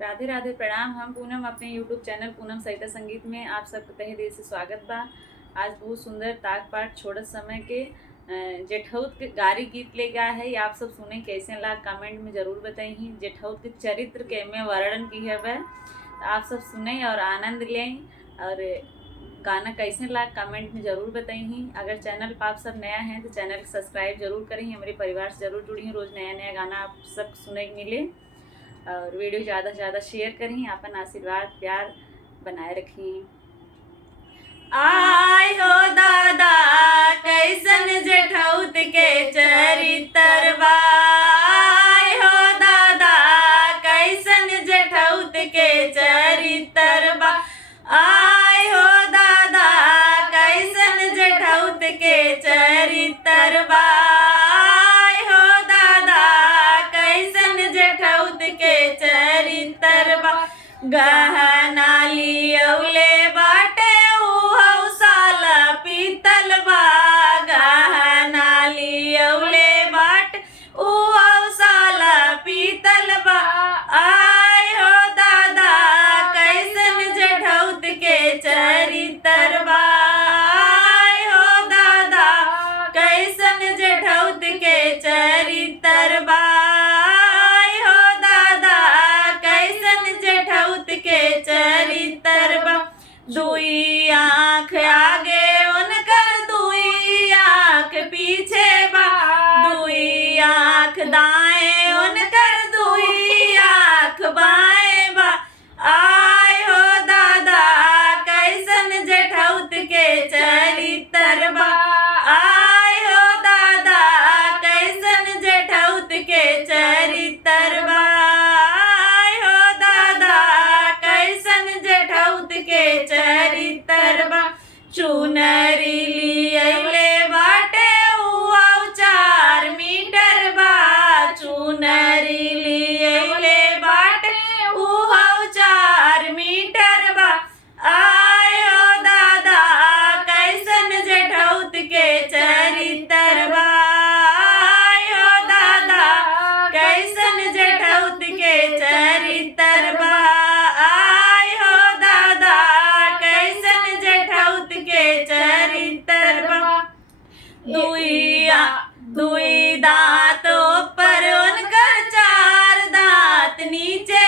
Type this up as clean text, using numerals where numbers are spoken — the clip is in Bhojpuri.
राधे राधे प्रणाम। हम पूनम अपने यूट्यूब चैनल पूनम सहिता संगीत में आप सबको तहे दिल से स्वागत बा। आज बहुत सुंदर ताक पाठ छोड़त समय के जेठौत के गारी गीत ले गया है। आप सब सुने कैसे लाग कमेंट में ज़रूर बताइए। जेठौत के चरित्र के में वर्णन की है वह, तो आप सब सुने और आनंद लें। और गाना कैसे लाग कमेंट में ज़रूर बताइए। अगर चैनल पर आप सब नया हैं तो चैनल को सब्सक्राइब जरूर करें, हमारे परिवार से ज़रूर जुड़ी। रोज़ नया नया गाना आप सब सुने मिले। और वीडियो ज़्यादा से ज़्यादा शेयर करें, अपन आशीर्वाद प्यार बनाए रखें। आय हो दादा कैसन जेठौत के चरित्रवा, आय हो दादा कैसन जेठौत के चरित्रवा, आय हो दादा कैसन जेठौत के चरित्रवा, आय हो दादा कैसन जेठौत के चरित्रवा। गहना लियौले बाटे उहौ साला पीतलवा, गहना लियौले बाटे उहौ साला पीतलवा, आय हो दादा कैसन जेठौत के चरित्रवा, आय हो दादा कैसन जेठौत के चरित्रवा, आय हो दादा कैसन जेठौत के चरित्रवा। दुई आँख आगे उनकर दुई आँख पीछे बा, दुई आँख दाएं उनकर दुई आँख बाएं बा, आय हो दादा कैसन जेठौत के चरित्रवा, आय हो दादा कैसन जेठौत के चरित्रवा, आय हो दादा कैसन जेठौत के चरित्रवा। चुनरी लियैले बाटे उहौ 4 मीटर बा, चुनरी लियैले बाटे उहौ 4 मीटर बा, आय हो दादा कैसन जेठौत के चरित्रवा, आय हो दादा कैसन जेठौत के चरित्रवा, आय हो दादा कैसन जेठौत के चरित्रवा। दुई दांत ऊपर उनकर 4 दांत नीचे